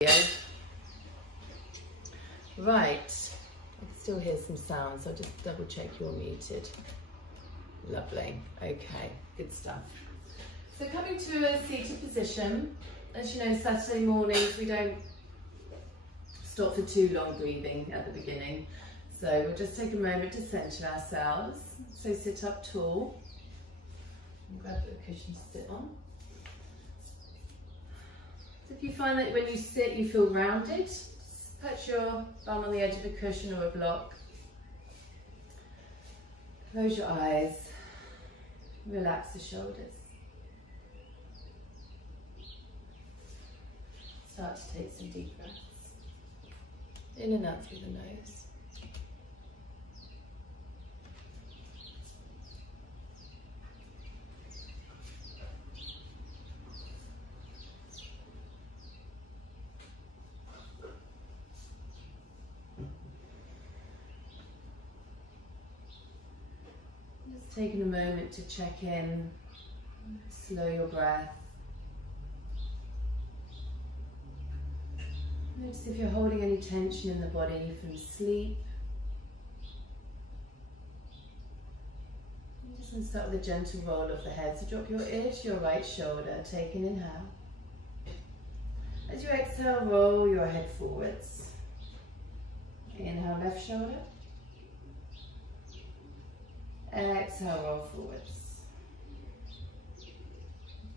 Right, I can still hear some sounds, so I'll just double check you're muted. Lovely, okay, good stuff. So coming to a seated position, as you know, Saturday mornings we don't stop for too long breathing at the beginning. So we'll just take a moment to centre ourselves. So sit up tall, and grab a cushion to sit on. So if you find that when you sit you feel rounded, just put your bum on the edge of a cushion or a block. Close your eyes, relax the shoulders. Start to take some deep breaths. In and out through the nose. Just taking a moment to check in, slow your breath. Notice if you're holding any tension in the body from sleep. I'm just going to start with a gentle roll of the head. So drop your ear to your right shoulder, take an inhale. As you exhale, roll your head forwards. Inhale, left shoulder. Exhale, roll forwards.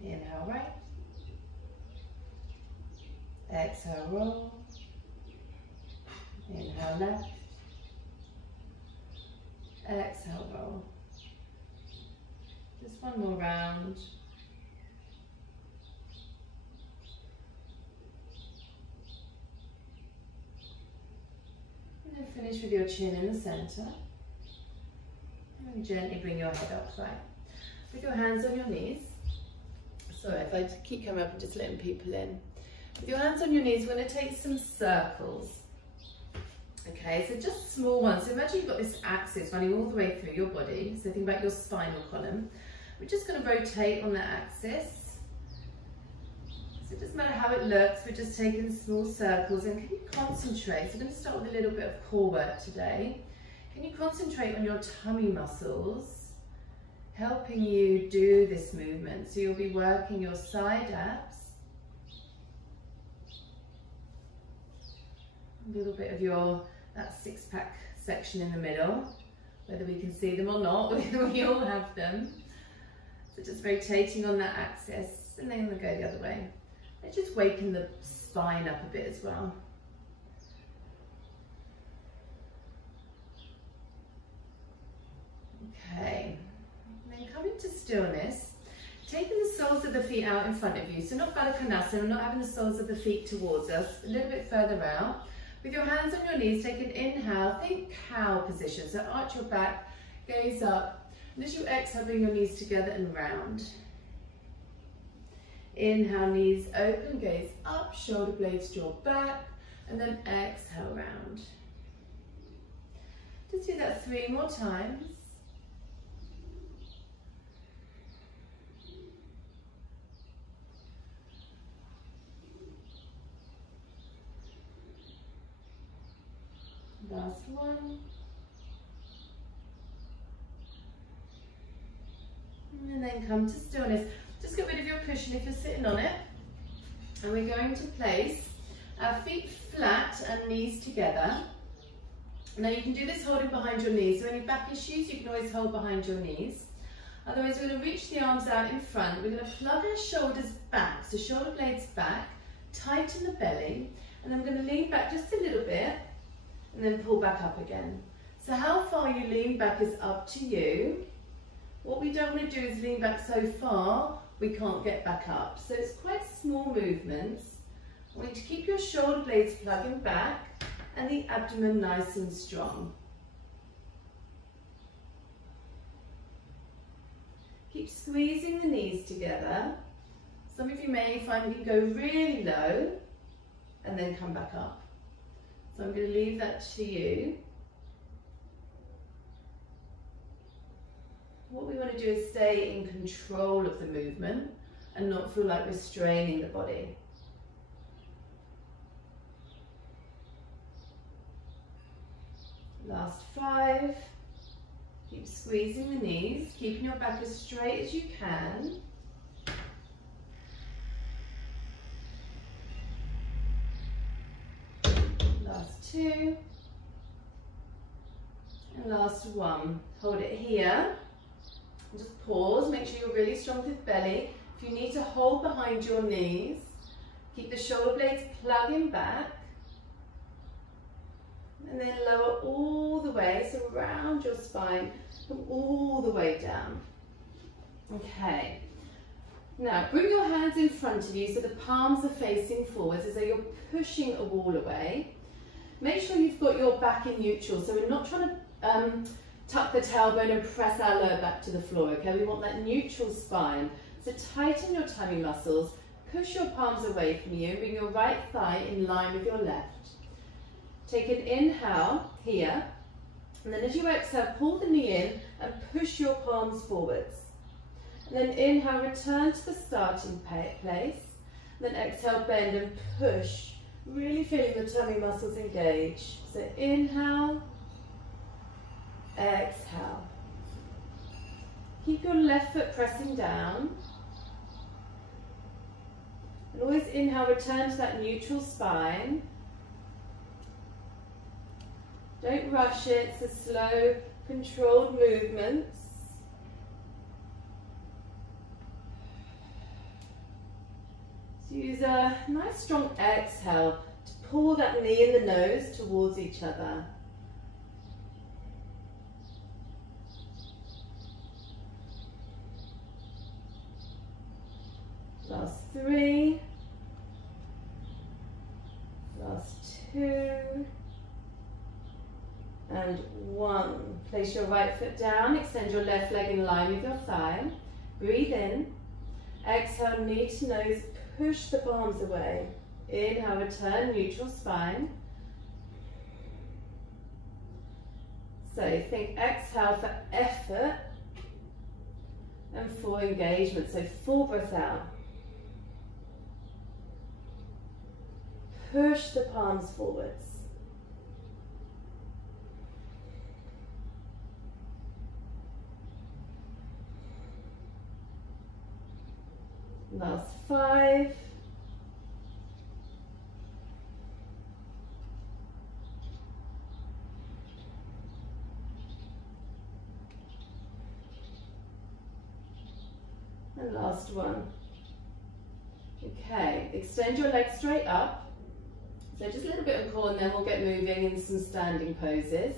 Inhale, right. Exhale, roll. Inhale, left. Exhale, roll. Just one more round. And then finish with your chin in the centre. And gently bring your head upright. With your hands on your knees. Sorry if I keep coming up and just letting people in. With your hands on your knees, we're going to take some circles. Okay, so just small ones. So imagine you've got this axis running all the way through your body. So think about your spinal column. We're just going to rotate on that axis. So it doesn't matter how it looks, we're just taking small circles. And can you concentrate? So we're going to start with a little bit of core work today. Can you concentrate on your tummy muscles, helping you do this movement? So you'll be working your side abs. A little bit of that six-pack section in the middle, whether we can see them or not, we all have them. So just rotating on that axis, and then we'll go the other way. And just waking the spine up a bit as well. Okay, and then coming to stillness, taking the soles of the feet out in front of you. So not Baddha Konasana, not having the soles of the feet towards us, a little bit further out. With your hands on your knees, take an inhale, think cow position. So arch your back, gaze up. And as you exhale, bring your knees together and round. Inhale, knees open, gaze up, shoulder blades draw back, and then exhale, round. Just do that 3 more times. Last one. And then come to stillness. Just get rid of your cushion if you're sitting on it. And we're going to place our feet flat and knees together. Now you can do this holding behind your knees. So any back issues, you can always hold behind your knees. Otherwise, we're going to reach the arms out in front. We're going to plug our shoulders back. So shoulder blades back, tighten the belly. And then we're going to lean back just a little bit. And then pull back up again. So how far you lean back is up to you. What we don't want to do is lean back so far we can't get back up. So it's quite small movements. I want you to keep your shoulder blades plugging back and the abdomen nice and strong. Keep squeezing the knees together. Some of you may find that you go really low and then come back up. So I'm going to leave that to you. What we want to do is stay in control of the movement and not feel like we're straining the body. Last 5. Keep squeezing the knees, keeping your back as straight as you can. Last 2. And last 1. Hold it here. And just pause, make sure you're really strong with belly. If you need to hold behind your knees, keep the shoulder blades plugging back. And then lower all the way, so round your spine, come all the way down. Okay. Now, bring your hands in front of you so the palms are facing forwards as though you're pushing a wall away. Make sure you've got your back in neutral, so we're not trying to tuck the tailbone and press our lower back to the floor, okay? We want that neutral spine. So tighten your tummy muscles, push your palms away from you, bring your right thigh in line with your left. Take an inhale here, and then as you exhale, pull the knee in and push your palms forwards. And then inhale, return to the starting place. Then exhale, bend and push, really feeling the tummy muscles engage. So inhale, exhale. Keep your left foot pressing down. And always inhale, return to that neutral spine. Don't rush it, it's a slow, controlled movements. So use a nice strong exhale to pull that knee and the nose towards each other. Last 3. Last 2. And 1. Place your right foot down, extend your left leg in line with your thigh. Breathe in. Exhale, knee to nose, push the palms away. Inhale, return, neutral spine. So think exhale for effort and full engagement. So full breath out. Push the palms forwards. Last 5. And last 1. Okay, extend your legs straight up. So just a little bit of core and then we'll get moving in some standing poses.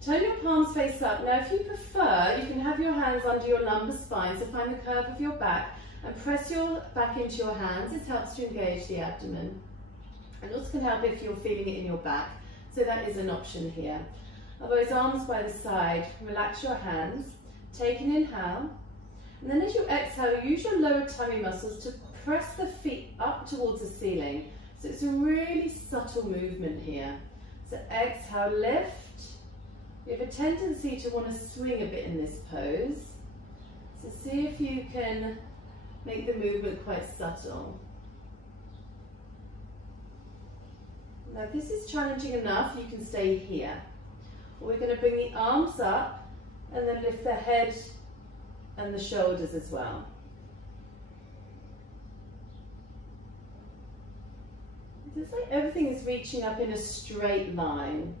Turn your palms face up. Now if you prefer, you can have your hands under your lumbar spine, so find the curve of your back and press your back into your hands. This helps to engage the abdomen. And also can help if you're feeling it in your back, so that is an option here. Otherwise, arms by the side, relax your hands, take an inhale, and then as you exhale, use your lower tummy muscles to press the feet up towards the ceiling. So it's a really subtle movement here. So exhale, lift. We have a tendency to want to swing a bit in this pose. So see if you can make the movement quite subtle. Now if this is challenging enough, you can stay here. We're going to bring the arms up and then lift the head and the shoulders as well. It's like everything is reaching up in a straight line.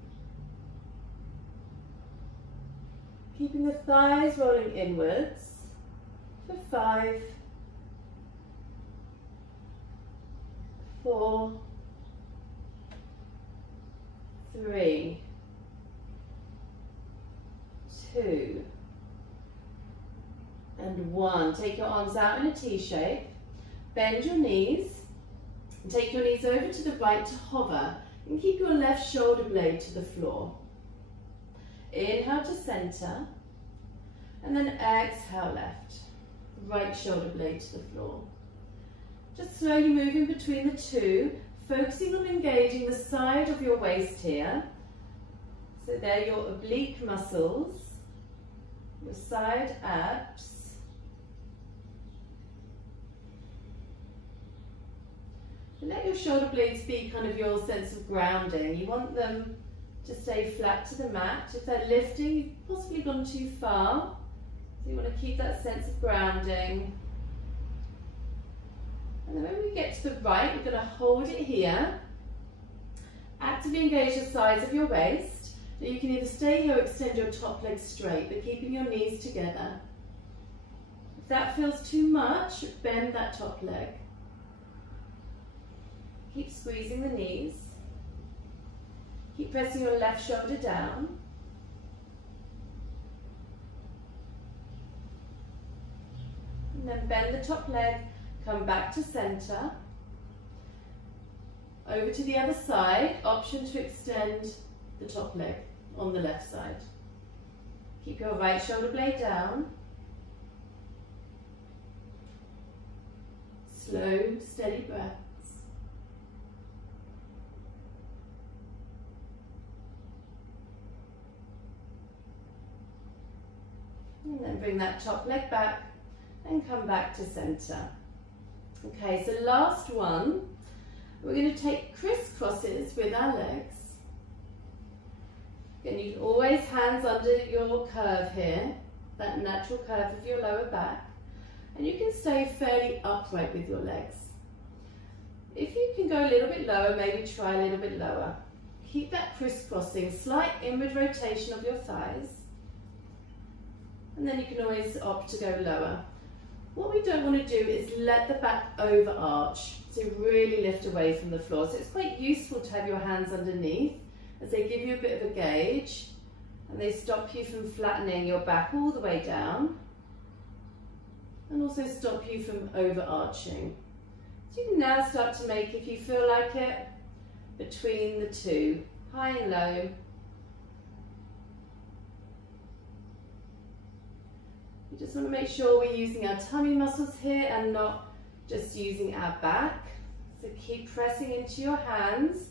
Keeping the thighs rolling inwards for 5, 4, 3, 2, and 1. Take your arms out in a T shape. Bend your knees. And take your knees over to the right to hover. And keep your left shoulder blade to the floor. Inhale to center. And then exhale left. Right shoulder blade to the floor. Just slowly moving between the two, focusing on engaging the side of your waist here. So they're your oblique muscles, your side abs. And let your shoulder blades be kind of your sense of grounding. You want them to stay flat to the mat. If they're lifting, you've possibly gone too far. So you want to keep that sense of grounding. And then when we get to the right, you're going to hold it here. Actively engage the sides of your waist. So you can either stay here or extend your top leg straight, but keeping your knees together. If that feels too much, bend that top leg. Keep squeezing the knees. Keep pressing your left shoulder down. And then bend the top leg, come back to center. Over to the other side, option to extend the top leg on the left side. Keep your right shoulder blade down. Slow, steady breaths. And then bring that top leg back and come back to center. Okay, so last one. We're going to take crisscrosses with our legs. Again, you can always hands under your curve here, that natural curve of your lower back. And you can stay fairly upright with your legs. If you can go a little bit lower, maybe try a little bit lower. Keep that crisscrossing, slight inward rotation of your thighs. And then you can always opt to go lower. What we don't want to do is let the back overarch, so really lift away from the floor. So it's quite useful to have your hands underneath as they give you a bit of a gauge and they stop you from flattening your back all the way down and also stop you from overarching. So you can now start to make, if you feel like it, between the two, high and low. We just want to make sure we're using our tummy muscles here and not just using our back. So keep pressing into your hands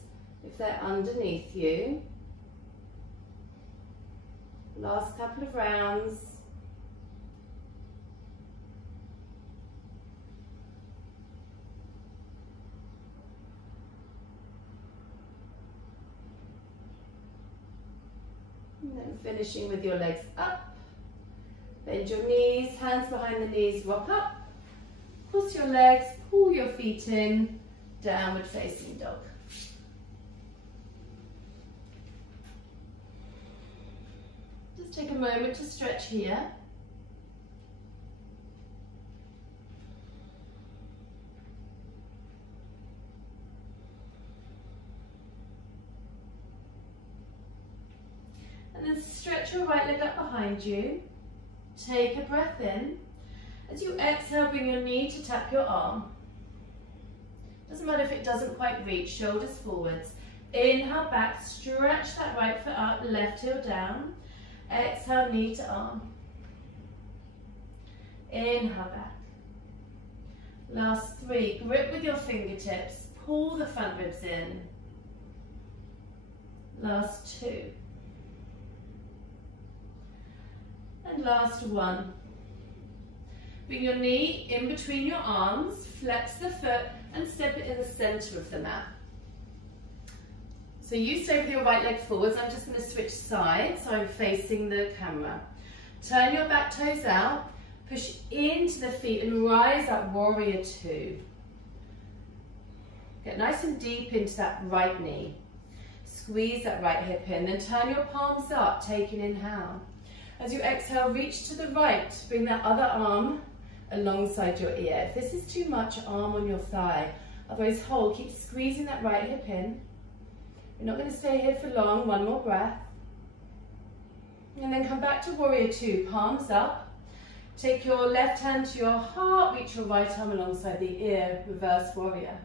if they're underneath you. Last couple of rounds. And then finishing with your legs up. Bend your knees, hands behind the knees, rock up. Cross your legs, pull your feet in, downward facing dog. Just take a moment to stretch here. And then stretch your right leg up behind you. Take a breath in. As you exhale, bring your knee to tap your arm. Doesn't matter if it doesn't quite reach, shoulders forwards. Inhale back, stretch that right foot up, left heel down. Exhale, knee to arm. Inhale back. Last three, grip with your fingertips, pull the front ribs in. Last two. And last one. Bring your knee in between your arms, flex the foot and step it in the center of the mat. So you stay with your right leg forwards. I'm just going to switch sides so I'm facing the camera. Turn your back toes out, push into the feet and rise up, warrior two. Get nice and deep into that right knee. Squeeze that right hip in, then turn your palms up, take an inhale. As you exhale, reach to the right, bring that other arm alongside your ear. If this is too much, arm on your thigh. Otherwise hold, keep squeezing that right hip in. You're not going to stay here for long, one more breath. And then come back to warrior two, palms up. Take your left hand to your heart, reach your right arm alongside the ear, reverse warrior.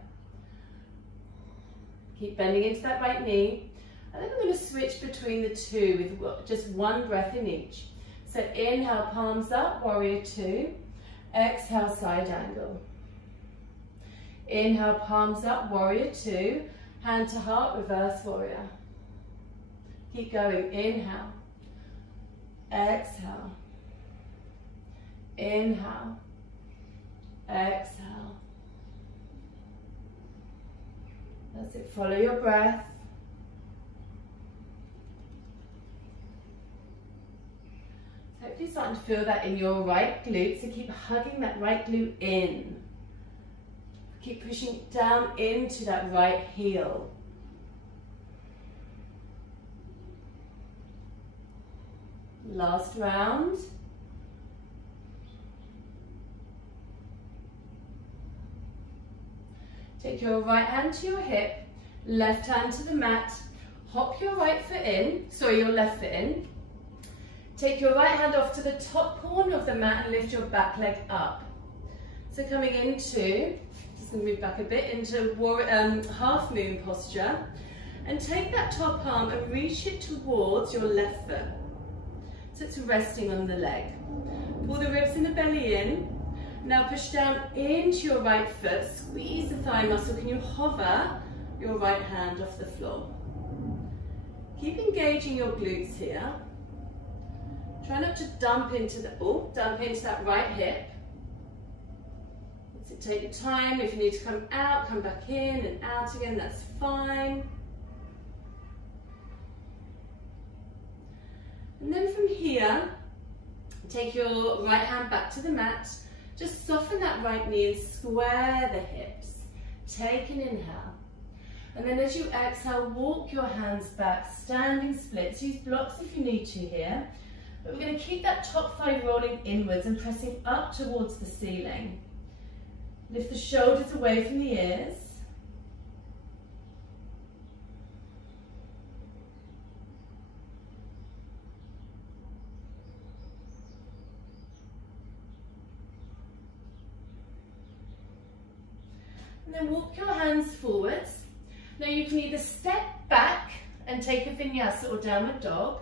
Keep bending into that right knee. And then I'm going to switch between the two with just one breath in each. So inhale, palms up, warrior two. Exhale, side angle. Inhale, palms up, warrior two. Hand to heart, reverse warrior. Keep going, inhale. Exhale. Inhale. Exhale. That's it, follow your breath. really starting to feel that in your right glute, so keep hugging that right glute in. Keep pushing down into that right heel. Last round. Take your right hand to your hip, left hand to the mat, hop your right foot in, sorry, your left foot in. Take your right hand off to the top corner of the mat and lift your back leg up. So coming into, just going to move back a bit, into half moon posture. And take that top arm and reach it towards your left foot. So it's resting on the leg. Pull the ribs and the belly in. Now push down into your right foot. Squeeze the thigh muscle. Can you hover your right hand off the floor? Keep engaging your glutes here. Try not to dump into that right hip. So take your time. If you need to come out, come back in and out again, that's fine. And then from here, take your right hand back to the mat. Just soften that right knee and square the hips. Take an inhale. And then as you exhale, walk your hands back, standing splits. Use blocks if you need to here. But we're going to keep that top thigh rolling inwards and pressing up towards the ceiling. Lift the shoulders away from the ears. And then walk your hands forwards. Now you can either step back and take a vinyasa or downward dog.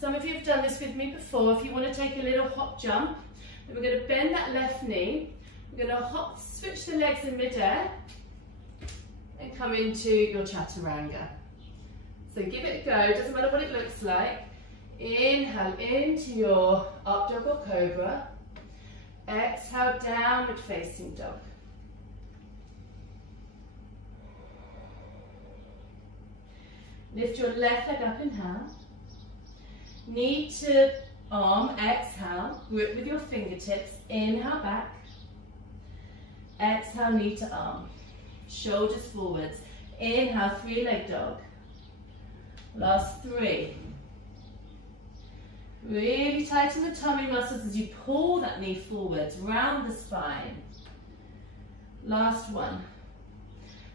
Some of you have done this with me before. If you want to take a little hop jump, then we're going to bend that left knee. We're going to hop, switch the legs in midair and come into your chaturanga. So give it a go, doesn't matter what it looks like. Inhale into your up dog or cobra. Exhale, downward facing dog. Lift your left leg up, inhale. Knee to arm, exhale. Grip with your fingertips, inhale back. Exhale, knee to arm. Shoulders forwards. Inhale, three-leg dog. Last three. Really tighten the tummy muscles as you pull that knee forwards, round the spine. Last one.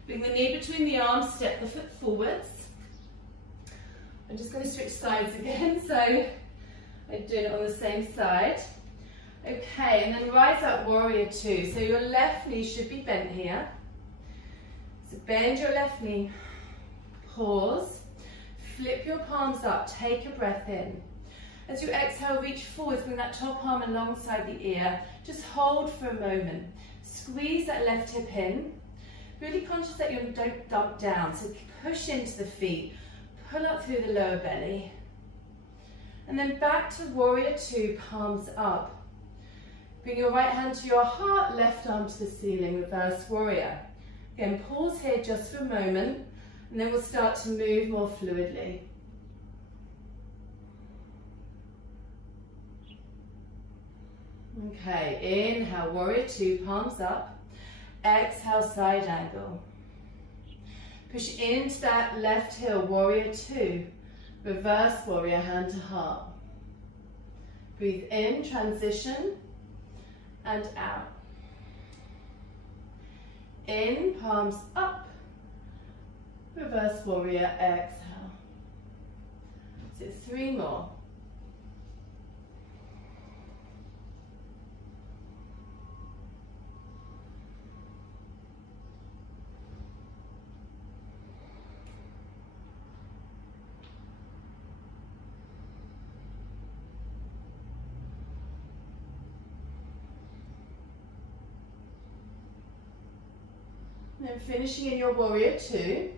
Bring the knee between the arms, step the foot forwards. I'm just going to switch sides again, so I'm doing it on the same side. Okay, and then rise up, warrior two. So your left knee should be bent here. So bend your left knee, pause, flip your palms up, take a breath in. As you exhale, reach forward, bring that top arm alongside the ear. Just hold for a moment. Squeeze that left hip in. Really conscious that you don't dump down, so push into the feet. Pull up through the lower belly. And then back to warrior two, palms up. Bring your right hand to your heart, left arm to the ceiling, reverse warrior. Again, pause here just for a moment, and then we'll start to move more fluidly. Okay, inhale, warrior two, palms up. Exhale, side angle. Push into that left heel, warrior two. Reverse warrior, hand to heart. Breathe in, transition, and out. In, palms up. Reverse warrior, exhale. So three more. Then finishing in your warrior two,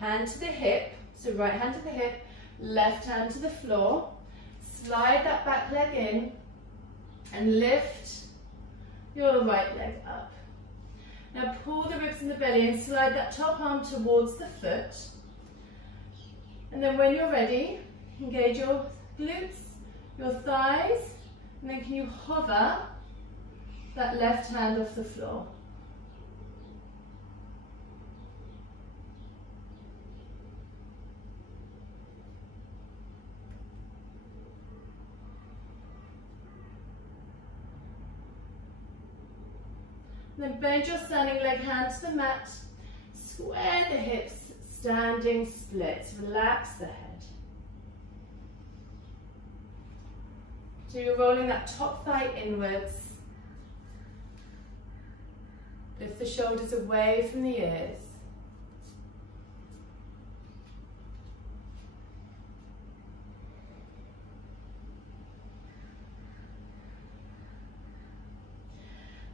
hand to the hip, so right hand to the hip, left hand to the floor, slide that back leg in and lift your right leg up. Now pull the ribs in the belly and slide that top arm towards the foot. And then when you're ready, engage your glutes, your thighs, And then can you hover that left hand off the floor? And then bend your standing leg hand to the mat, square the hips, standing splits, relax the head. So you're rolling that top thigh inwards. Lift the shoulders away from the ears.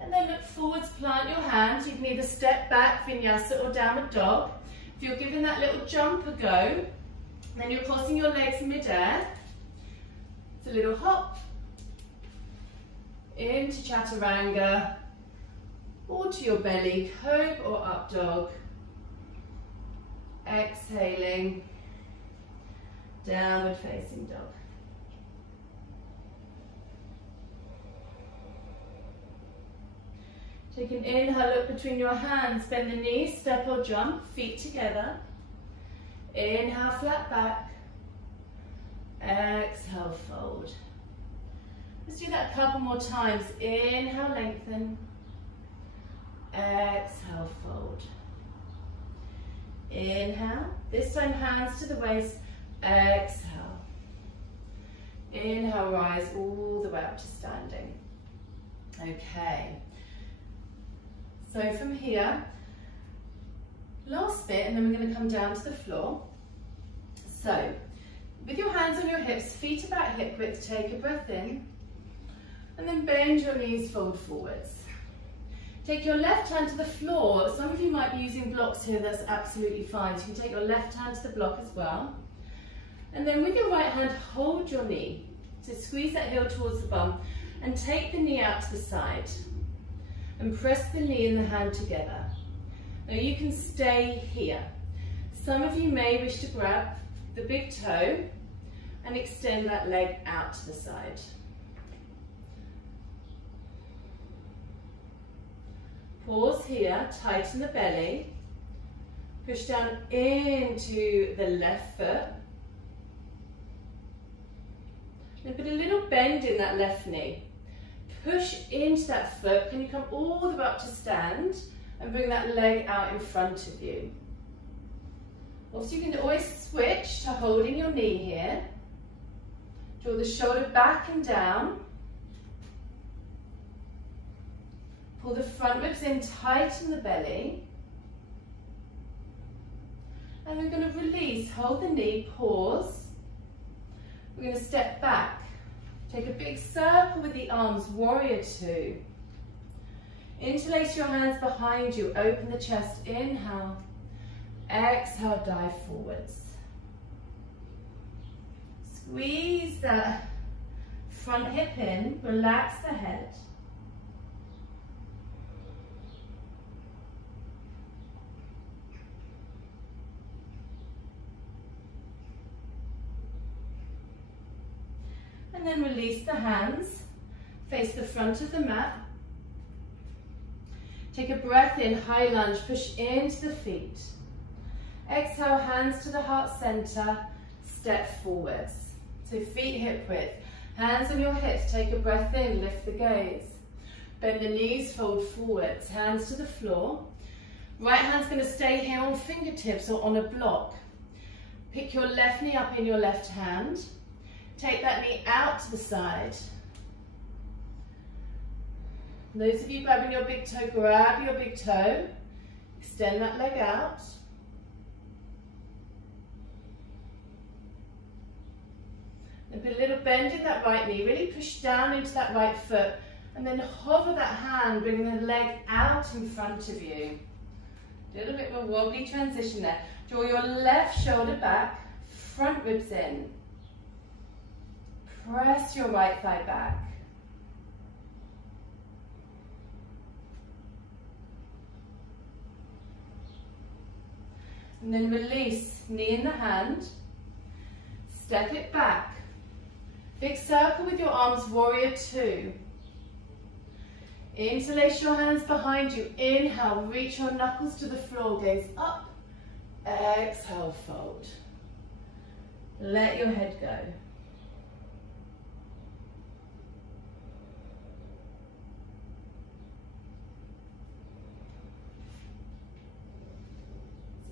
And then look forwards, plant your hands. You can either step back, vinyasa, or downward dog. If you're giving that little jump a go, then you're crossing your legs mid-air. It's a little hop into chaturanga, or to your belly, cobra or up dog. Exhaling, downward facing dog. Take an inhale, look between your hands, bend the knees, step or jump, feet together. Inhale, flat back. Exhale, fold. Let's do that a couple more times. Inhale, lengthen. Exhale, fold. Inhale. This time, hands to the waist. Exhale. Inhale, rise all the way up to standing. Okay. So from here, last bit, and then we're going to come down to the floor. So, with your hands on your hips, feet about hip width, take a breath in, and then bend your knees, fold forwards. Take your left hand to the floor. Some of you might be using blocks here, that's absolutely fine. So you can take your left hand to the block as well. And then with your right hand, hold your knee. So squeeze that heel towards the bum, and take the knee out to the side. And press the knee and the hand together. Now you can stay here. Some of you may wish to grab the big toe and extend that leg out to the side. Pause here, tighten the belly, push down into the left foot. And put a little bend in that left knee. Push into that foot. Can you come all the way up to stand and bring that leg out in front of you? Also, you can always switch to holding your knee here. Draw the shoulder back and down. Pull the front ribs in, tighten the belly. And we're going to release, hold the knee, pause. We're going to step back. Take a big circle with the arms, warrior two. Interlace your hands behind you, open the chest, inhale. Exhale, dive forwards. Squeeze that front hip in, relax the head. And then release the hands, face the front of the mat. Take a breath in, high lunge, push into the feet. Exhale, hands to the heart center, step forwards. So feet hip width, hands on your hips, take a breath in, lift the gaze. Bend the knees, fold forwards, hands to the floor. Right hand's going to stay here on fingertips or on a block. Pick your left knee up in your left hand. Take that knee out to the side. Those of you grabbing your big toe, grab your big toe. Extend that leg out. And put a little bend in that right knee. Really push down into that right foot. And then hover that hand, bringing the leg out in front of you. A little bit of a wobbly transition there. Draw your left shoulder back, front ribs in. Press your right thigh back. And then release, knee in the hand. Step it back. Big circle with your arms, warrior two. Interlace your hands behind you. Inhale, reach your knuckles to the floor, gaze up. Exhale, fold. Let your head go.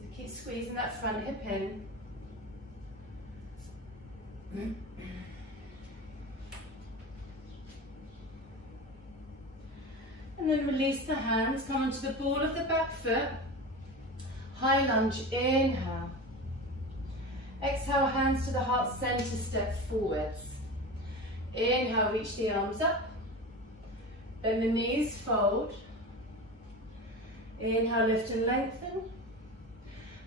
So keep squeezing that front hip in. And then release the hands, come onto the ball of the back foot. High lunge, inhale. Exhale, hands to the heart center, step forwards. Inhale, reach the arms up. Bend the knees, fold. Inhale, lift and lengthen.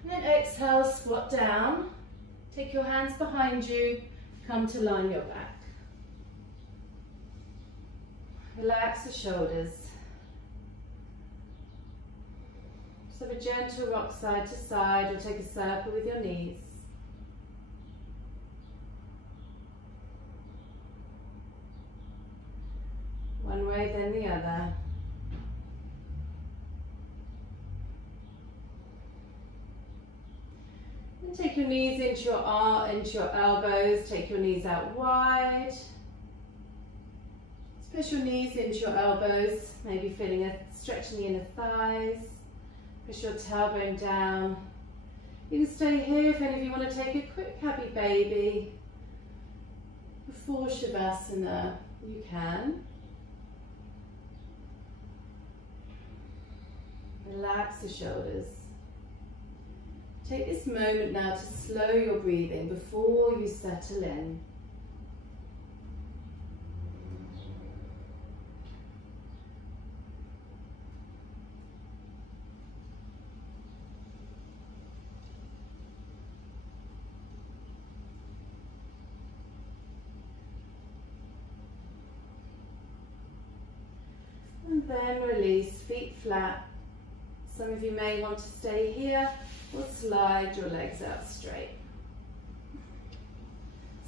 And then exhale, squat down. Take your hands behind you, come to line your back. Relax the shoulders. So have a gentle rock side to side, or take a circle with your knees. One way, then the other. And take your knees into your elbows, take your knees out wide. Push your knees into your elbows, maybe feeling a stretch in the inner thighs. Push your tailbone down. You can stay here if any of you want to take a quick happy baby before Shavasana. You can. Relax the shoulders. Take this moment now to slow your breathing before you settle in. And then release, feet flat. Some of you may want to stay here or slide your legs out straight.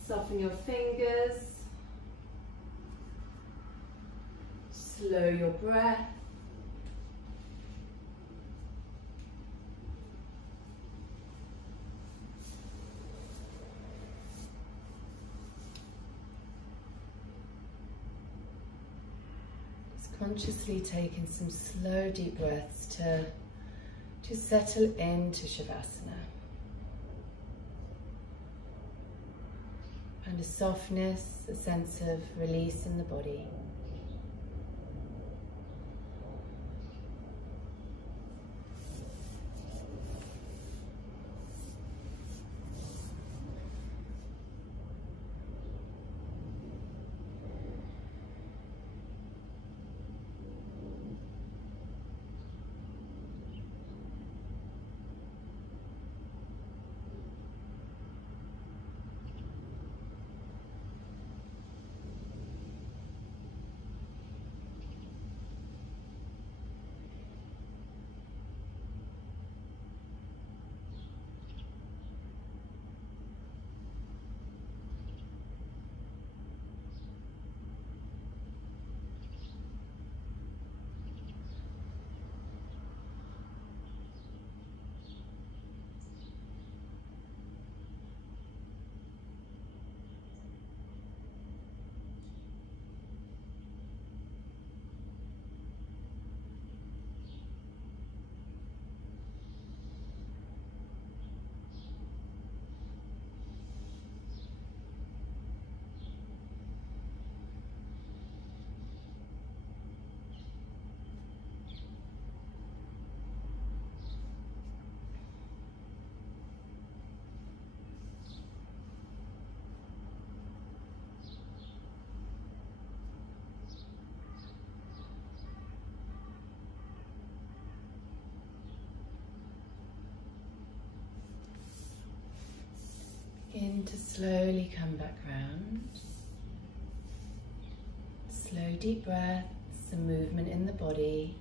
Soften your fingers. Slow your breath. Consciously taking some slow deep breaths to settle into Shavasana. And a softness, a sense of release in the body. Begin to slowly come back round. Slow deep breaths and movement in the body.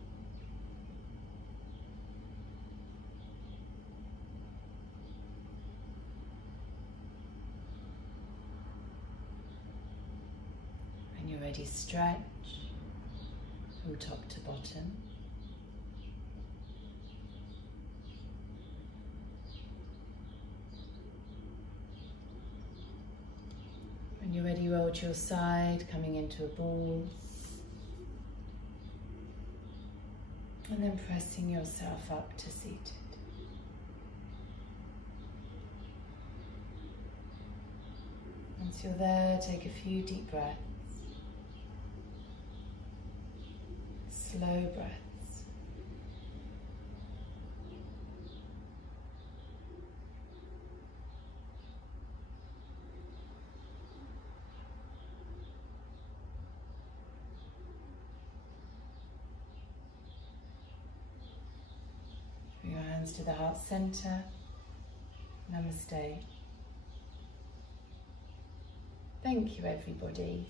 ready, stretch from top to bottom. When you're ready, roll to your side, coming into a ball. And then pressing yourself up to seated. Once you're there, take a few deep breaths. Slow breaths. Bring your hands to the heart center. Namaste. Thank you, everybody.